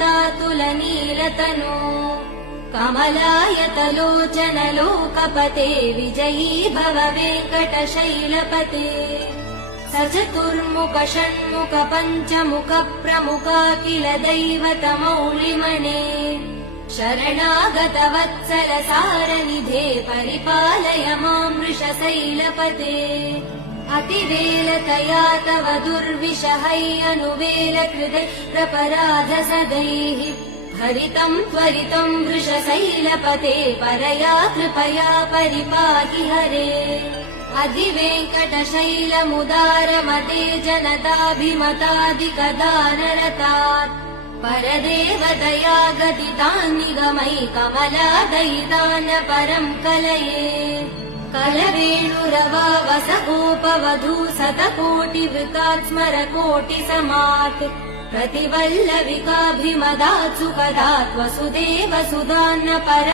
कान्तातुलनीलतनु कमलायतलोचन लोकपते विजयी भव वेङ्कटशैलपते सचतुर्मुख षण्मुख पञ्चमुख प्रमुखाखिल दैवतमौलिमने शरणागत वत्सल सारनिधे परिपालय मां वृषशैलपते अतिवेलतया तव दुर्विषहै कृते प्रपराध सदैः हरितं त्वरितं वृषशैलपते परया कृपया परिपाहि हरे अधिवेङ्कटशैलमुदारमते जनताभिमतादिकदानरतात् परदेवदया गदितान् निगमै कमलादयितान् परं कलये कलवेणुरवावसगोपवधू शतकोटिवृतात् स्मरकोटिसमात् प्रतिवल्लविकाभिमदात् सुखदात् वसुदेव सुधान्न पर